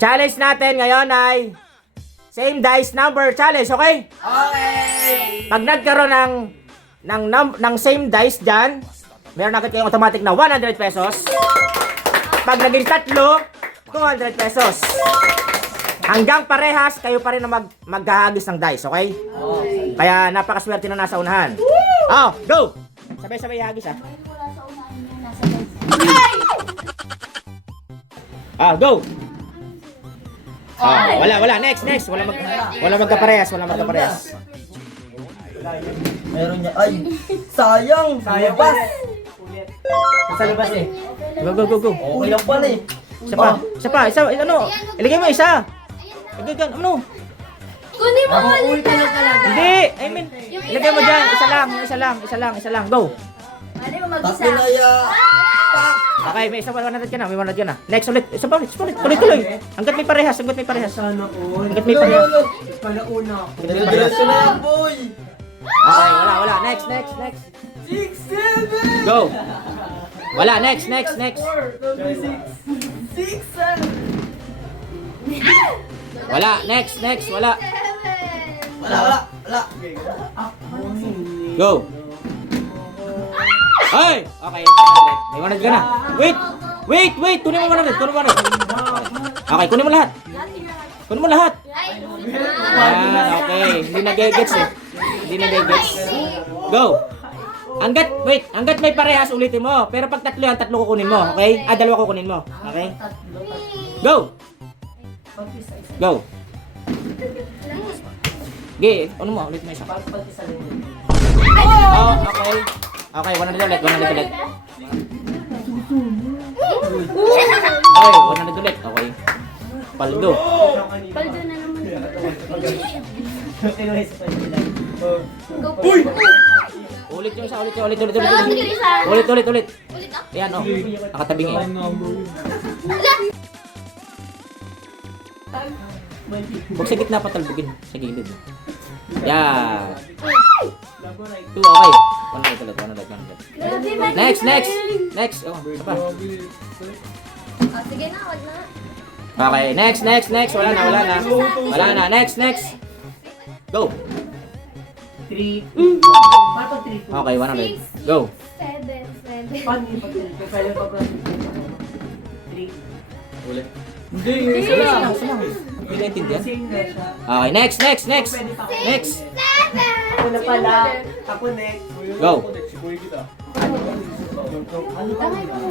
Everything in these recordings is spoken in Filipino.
Challenge natin ngayon ay same dice number challenge, okay? Okay! Pag nagkaroon ng same dice dyan, meron agad kayong automatic na 100 pesos. Pag naging tatlo, 200 pesos. Hanggang parehas, kayo pa rin na maghahagis ng dice, okay? Kaya napakaswerte na nasa unahan. Oh, go! Sabay-sabay ihagis, ah. Ah, go! Ah, wala. Next. Wala magkaparehas. Meron niya. Ay! Sayang! Labas! Sa labas eh. Go. Okay lang pala eh. Isa, ano? Ilagay mo isa. Ano? Kunin mo ulit talaga. Hindi, I mean, ilagay mo dyan. Isa lang. Go. Pwede mo mag-isa. Tapilaya! Okay, may isa 100 ka na. Next ulit. Isa pa ulit. Tuloy. Hanggat may parehas. Sana all. Hanggat may parehas. Palauna. Diretso na yan, boy! Okay, wala. Next. 6, 7! Go. Wala, next. 6, 7! Wala, next. Wala. Wala. Go. Ay! Okay, 100. May 100 ka na. Wait. Kunin mo 100. Okay, kunin mo lahat. Okay. Hindi nag-gets eh. Go. Hanggat may parehas, ulitin mo. Pero pag tatlo yan, tatlo kukunin mo. Okay? Dalawa kukunin mo. Okay? Go. Ano mo? Ulit mo isa. Oh, okay. Okay, 100 ulit. Okay, 100 ulit. Okay. Paldo. Paldo na naman. Uy! Ulit yung isa. Ulit. Ulit ah. Ayan, oh. Nakatabing eh. Huwag sa gitna patalbugin. Sa gilid. Yan. 2, okay. 100 ulit. Next. Oh, isa pa. Sige na, wag na. Okay, next. Wala na. Next. Go. 3. Okay, 100. Go. 7. Paano yung pag-pwede pa plus 3? Ulit. Hindi. Isa lang. Hindi naintindihan. Same na siya. Okay, next. Ako na pala. Ako next. Go.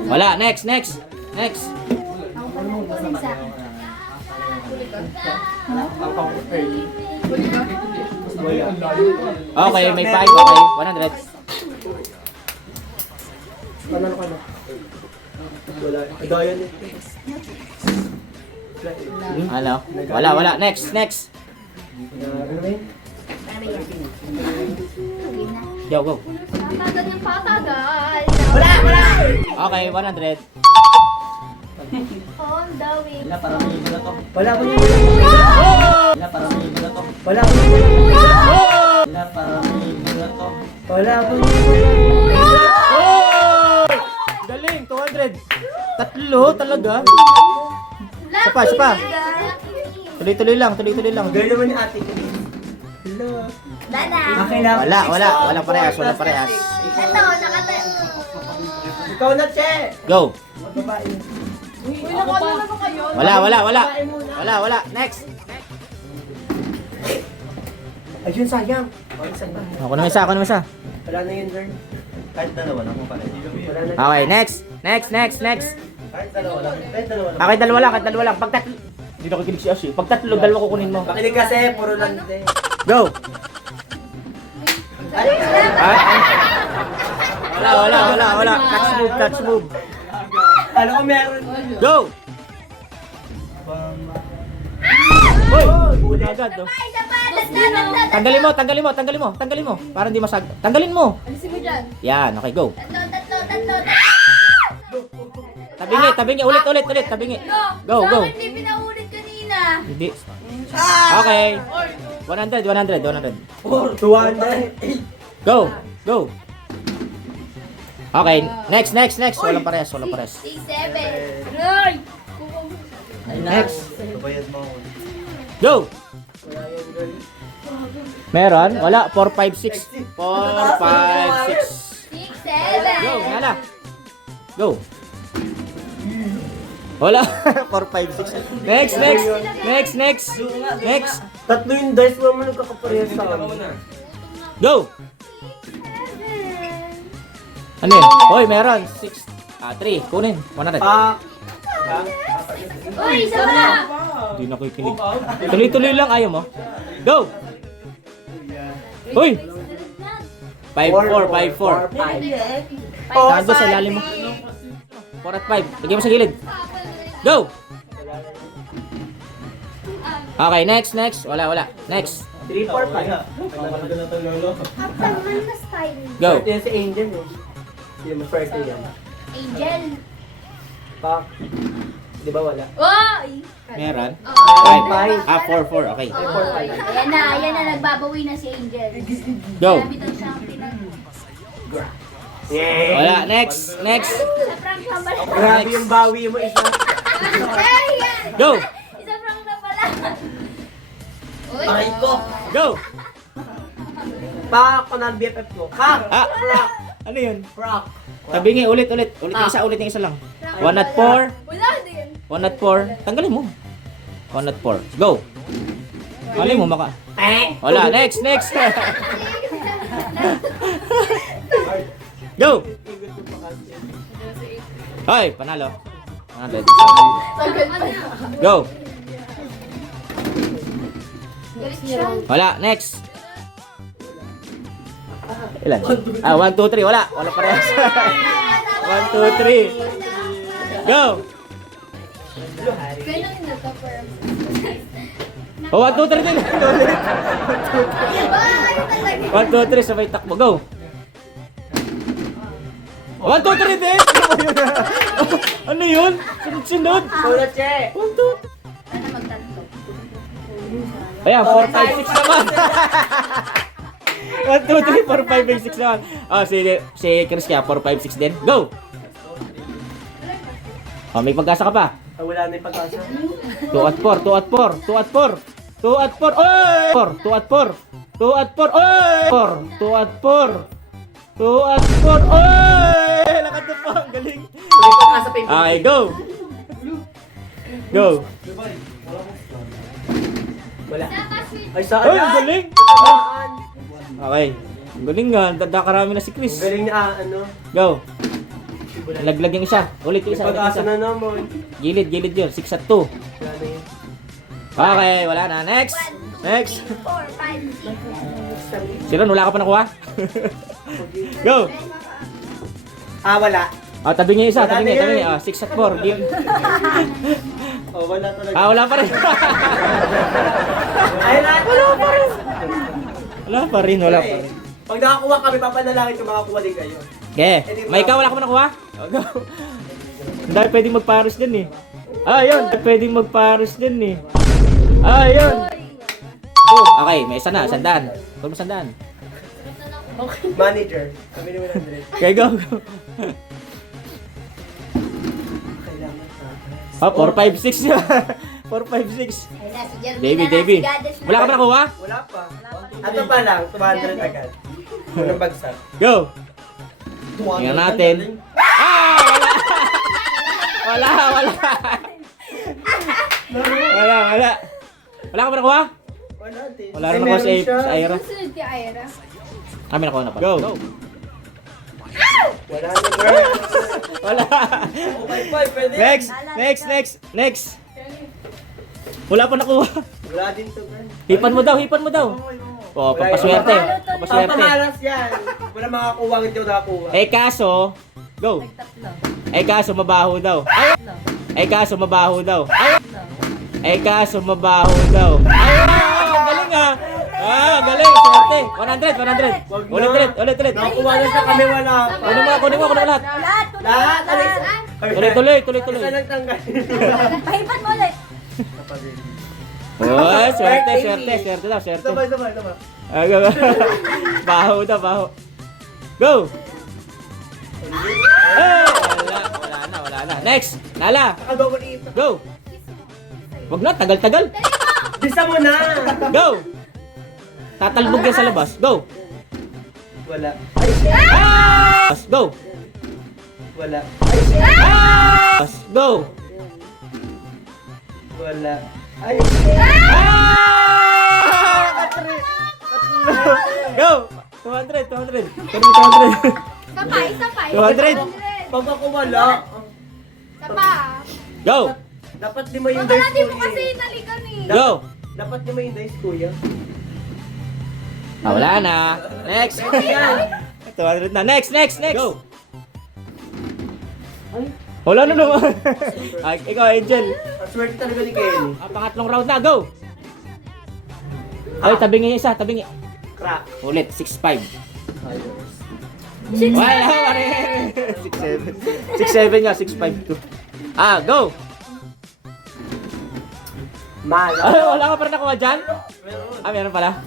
Wala, next. Okay, may 5. Okay, 100. Panalo ka na. Gaya niya. Ano? Wala. Next. Ano ba yun? Go. Patagal ng patagal. Wala! Okay, 100. On the way. Wala ko niya. Wala ko niya. Galing, 200. Tatlo talaga. Isa pa. Tuloy lang. Gaya naman ni ate ko. Hello. Dada. Akin lang. Wala parehas. Ito, nakata. Ikaw na, Che! Go. Magbabae. Uy, nakala na ba kayo? Wala. Next. Ayun, sayang. Ako naman isa. Wala na yun, girl. Kahit dalawa lang kung pala. Wala na. Okay, next. Kahit dalawa lang. Okay, dalawa lang. Pag tatlo, hindi na kikinig si Ash eh. Pag tatlo, dalawa kukunin mo. Makinig kasi, puro lang din. Go. Wala. Touch move. Alam ko meron. Go. Hoy, huli agad oh. Isa pa, dada. Tanggalin mo. Para hindi masag. Tanggalin mo. Alisin mo dyan. Yan, okay, go. Tatlo. Tabingi, ulit, tabingi. Go. Bakit hindi pinaulit kanina? Hindi. Okay. 100. 200. Go. Okay, next. Walang parehas. 6, 7. Roy! Next. Kabayad mo ako. Go! Meron? Wala. 4, 5, 6. 4, 5, 6. 6, 7. Go, Nala. Go. Wala. 4, 5, 6. Next, next. Next, next. Next. Tatlo yung dice mo naman nagkakaparehas sa amin. Go! Ano yun? Hoy, meron. 6. 3. Kunin. 100. Uy, isa pa. Hindi na kikinig. Tuloy-tuloy lang. Ayaw mo. Go! Hoy! 5, 4, 5, 4. Nando sa ilalim mo. 4 at 5. Lagyan mo sa gilid. Go! Okay, next, next. Wala. Next. 3, 4, 5. Go. Yan si Angel eh. Hindi mo first yan. Angel. Pak. Di ba wala? Uy! Meron. Oo. 5. 4. Okay. Ayan na, nagbabawi na si Angel. Go. Marami daw siyang pinag... Wala. Next. Next. Isa prank na pala. Grabe yung bawi mo isa. Ayan! Go. Isa prank na pala. Uy! Aray ko. Go. Pak ko na ang BFF ko. Pak! Ano yun? Rock. Tabingi. Ulit yung isa. Ulit yung isa lang. 1 at 4. Wala din. 1 at 4. Tanggalin mo. 1 at 4. Go. Mali mo maka. Wala. Next. Go. Hoy, panalo. 100. Go. Wala. Next. Ilan? 1, 2, 3. Wala. Wala pa rin. 1, 2, 3. Go. Oh, 1, 2, 3 din. 1, 2, 3. Sabay takbo. Go. 1, 2, 3 din. Ano yun? Sunod-sunod. Sulat siya eh. 1, 2. Ayan, 4, 5, 6 naman. 1, 2, 3, 4, 5, 6 naman. Oh, si Chris kaya 4, 5, 6 din. Go! Oh, may pagkasa ka pa. Wala na yung pagkasa. 2 at 4, 2 at 4, 2 at 4. 2 at 4. Oy! 2 at 4. 2 at 4. Oy! 2 at 4. 2 at 4. Oy! Lakad na pa. Ang galing. May pagkasa pa yung Okay, go. Go. wala. Ay, saan? Oy, ang galing. Okay. Ang galing nga. Dakarami na si Chris. Ang galing na ano. Go. Laglag yung isa. Ulit yung May isa. pag-asa na naman. Gilid yun. 6 at 2. Wala na yun. Okay, wala na. Next. 4, 5, 6. Si Ron, wala ka pa nakuha? Go. Wala. Tabi niya isa. Wala Tabi na niya. yun. 6 at 4. Wala talaga. Wala pa rin. Ay, wala pa rin. Wala pa rin. Pag nakakuha kami, papanalangin ko makakuha din kayo. Okay. May ikaw, wala ka pa nakuha? Go. Ang dami pwedeng magparos din eh. Yun. Pwedeng magparos din eh. Yun. Okay, may isa na. Sandaan. Huwag mo sandaan. Manager. Kami ni 100. Okay, go. 4, 5, 6 yun. 4, 5, 6. Davey. Wala ka pa nakuha? Wala pa. Ato pa lang, 200 agad. Unang bagsak. Go. Tingnan natin. Wala. Wala ka pa nakuha? Wala din. Wala rin ako sa Ira. Sunod kay Ira. Kami nakuha na pa. Go. Wala na, girl. Wala. Okay, boy, pwede. Next. Wala pa nakuha. Wala din to, girl. Hipan mo daw. Oh, papaswerte. Pamalas yan. Wala makakuha, hindi ko nakakuha. Kaso, go. Kaso mabaho daw. Galing ah. Galing. Swerte. 100. Ulit. Nakakuha na sa kami, wala pa. Kunin mo lahat. Lahat, alis. Tuloy. Isa nagtanggal. Pahipan mo ulit. Oh, swerte daw. Sabay. Go. Baho. Go. Wala na. Next. Nala. Nakagawa ko ni Ito. Go. Wag na, tagal-tagal. Bisa mo na! Go! Tatalbog yan sa labas. Go! Wala. Go! Wala. Go! Wala. Ay! Go! 200, 200. 200. Isa pa. 200. Pag ako wala, Isa pa. Go! dapat lima yung Baka dice natin mo kuya. kasi nalikan eh. Go! Dapat lima yung dice kuya. Ah, wala na. Next. 200 na. Next, next, next. Go! Wala na naman. Ay, ikaw, Angel. Ang swerte talaga ni Kenny. Ah, pangatlong round na. Go! Ay, tabingin niya isa. Tabingin. Crack. Ulit. 6-5. Ayos. Wala, pare. 6-7. 6-7 nga. 6-5-2. Ah, go! Mala. Ay, wala ka pa rin nakuha dyan? Ah, meron pala.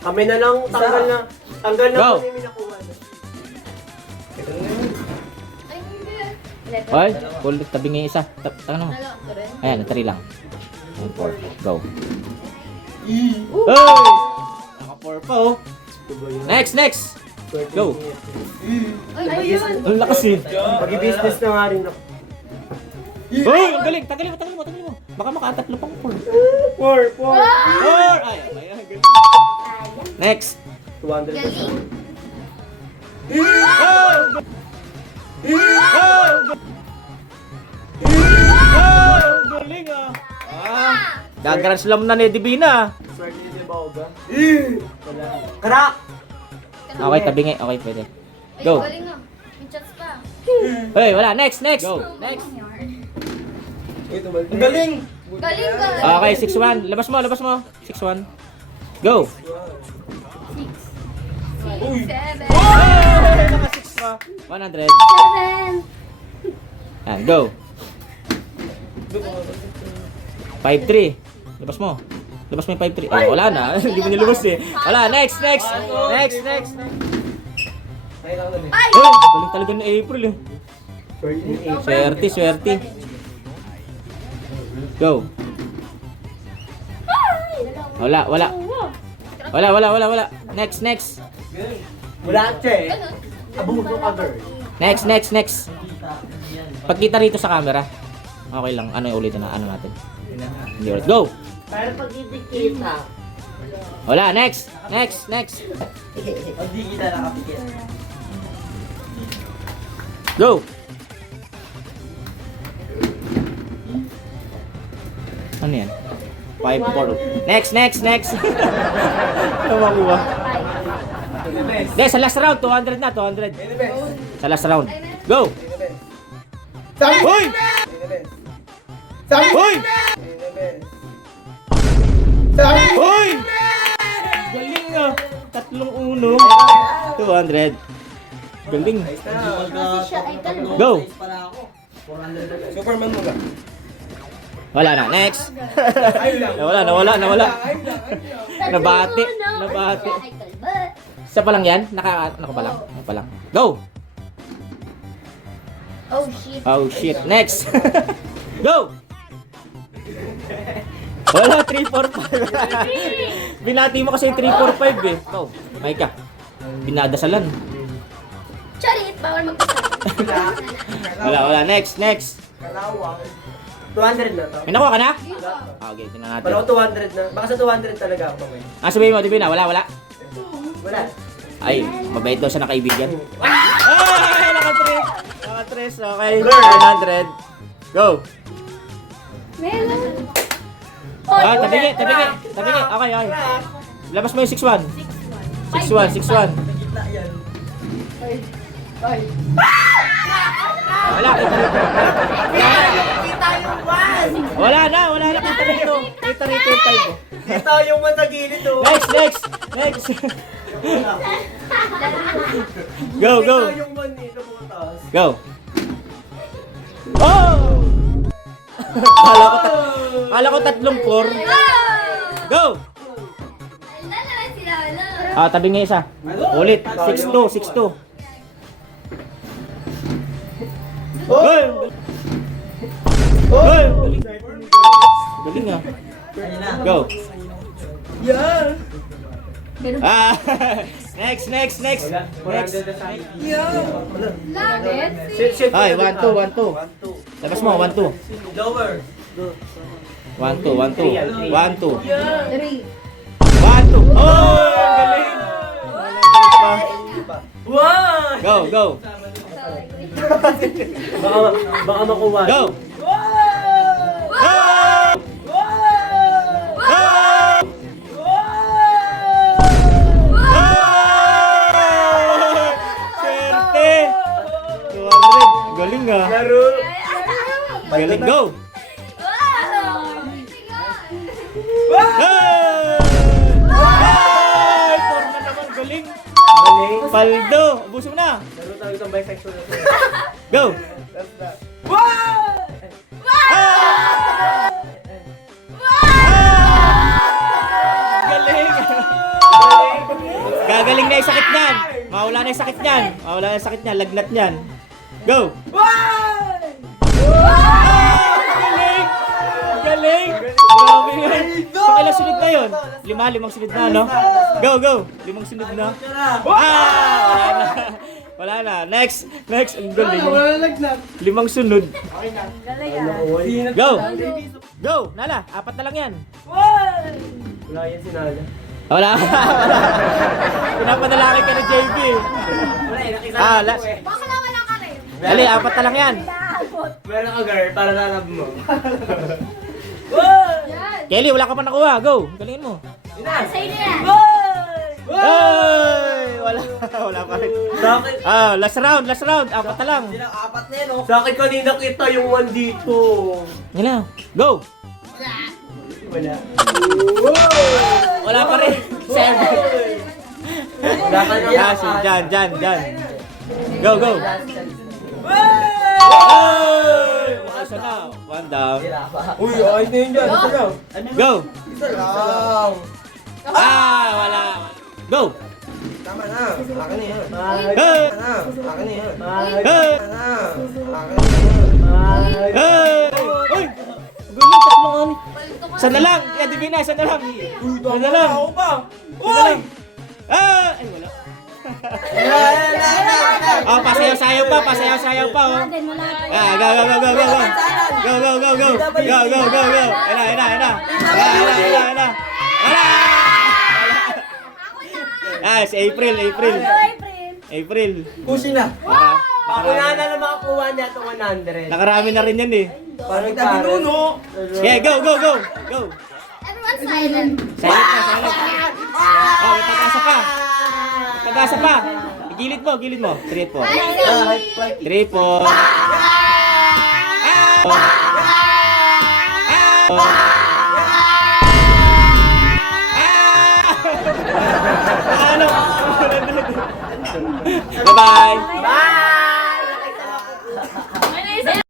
Kami na lang tanggal na. Tanggal na Go. kami may nakuha na. Ay, hindi. Letter. Ay, ulit. Tabingin isa. Tangan mo. Dalawa ko rin. Ayan, 3 lang. 4. Go. E. Hey! Naka-4 pa oh. Next, next! Go! Ay, ayun. Ang lakas eh. Pag-business na nga rin ako. Uy! Ang galing! Tagalin mo, tagalin mo, tagalin mo. Baka makatatlo pang 4. 4. 4! Ay, ay, galing. Next! 200 Galing. Oh! Oh! Oh! Galing ah! Ah! Gagaran slam na ni Divina. Swerte ni Debauga. Wala. Crack! Okay, tabingi. Okay, pwede. Ay, Go. galing ah. May chats pa. Hey, wala. Next, next. Go. Next. Ang galing! Galing ka. Okay, 6-1. Labas mo, labas mo. 6-1. Go. 6, 7. Hey! Naka-6 pa. 100. 7. Yan, go. 5-3. Labas mo. Labas mo yung 5-3. Ay, wala na. Hindi mo nilabas eh. Wala. Next, next. Next, next. Ay! Oh, galing talaga ni April eh. Swerte ni April. Swerte, swerte. Go. Wala, wala. Wala, wala, wala, wala. Next, next. Wala siya eh. Ganun. Abuso ka girl. Next, next, next. Pagkita rito sa camera. Okay lang. Ano yung ulitin na? Ano natin? Hindi ulit. Go! Pero pag hindi kita, Wala. Next! Next! Next! pag di kita nakapikit. Go! Ano yan? 5-4. Next! Next! Next! Tumakuha. Hindi, sa last round. 200 na. 200. Sa last round. Go! Hoy! Hoy! Hoy! Galing ah! 3-1. 200. Galing. Kasi siya ay talbo. Go! Superman mo ka. Wala na. Next. Nawala, nawala, nawala. Nabati. Nabati. Ay, talbo. Isa pa lang yan? Naka pa lang. Naka pa lang. Go! Oh, shit. Oh shit. Next. Go! Wala, 3, 4, 5. Binati mo kasi yung 3, 4, 5 eh. Go. May ka. Binadasalan. Charit, bawal magpapalala. Wala, wala. Next, next. Kalawang. 200 na to. May nakuha ka na? Ah, okay, tingnan natin. Pero 200 na. Baka sa 200 talaga ako ngayon. Ah, sabihin mo, Divina, wala, wala. Wala. Ay, mabait daw siya na kaibigan. Ay, naka-3. Naka-3, okay. 100. Go. Meron. Ah, tabingi, tabingi. Tabingi, okay, okay. Labas mo yung 6-1. 6-1, 6-1. Gitna yan. Wala, kita rito. Kita yung one! Wala na, kita rito. Kita rito yung 5. Kita yung one sa gilid oh. Next, next, next. Go, go. Kita yung one dito butas. Go. Oh! Kala ko 3-4. Go! Wala naman sila, wala. Ah, tabi nga isa. Ulit. 6-2, 6-2. Hoy! Hoy! Galing ah. Ayun na. Go. Yeah! Ah, next. Next. Yeah! Lagit. Ay, 1, 2, 1, 2. Labas mo, 1, 2. Lower! 1, 2, 1, 2. 1, 2. 3. 1, 2. Oh, ang galing. One! Go, go. Baka makuha. Go. Swerte. 200. Galing ah. Laro! Galing, go. Ay! Forma naman, galing. Galing. Paldo. Ubusin mo na. Laro tayo itong bisexual na to. Go. Galing. Gagaling na yung sakit niyan. Mawala na yung sakit niyan. Mawala na yung sakit niyan. Lagnat niyan. Go. Galing. Galing. Grabe yun. So, kailan sunod na yun? 5 sunod na, no? Go, go. 5 sunod na. Wala na. Wala na. Next. Ang galing. 5 sunod. Go. Go. Nala, 4 na lang yan. Wala yan sinala. Wala. Pinapadalaki ka na JB. Last. Baka na wala ka rin. Dali, 4 na lang yan. Meron ka girl, para lalab mo. Yan. Kelly, wala ka pa nakuha. Go. Galingin mo. Sa'yo na yan. Ay! Wala pa rin. Bakit? Last round. 4 na lang. Apat na yun, oh. Sa akin kanina kita yung one dito. Yan na. Go. Wala. Wala pa rin. 7. Wala ka na. Dyan. Go. Ay! Isa na. 1 down. Uy, ay na yun dyan. Isa lang. Go. Isa lang. Wala. Go. Tama na. Akin na yun. Hey! Akin na yun. Hey! Akin na yun. Hey! Uy! Galing, 3 ani. Isa na lang. Kaya Divina, isa na lang. Isa na lang. Ako pa. Isa na lang. Ay, wala. Pasayaw-sayaw pa, oh. Then wala pa. Go. Ena. Si April. April. Pusin na. Ako Nakarami. na lang makakuha niya itong 100. Nakarami na rin yan eh. Parang tabinuno. Okay, go. Everyone silent. Silent. Oh, may pag-asa pa. Gilid mo. 3 po. 3 po. Bye-bye.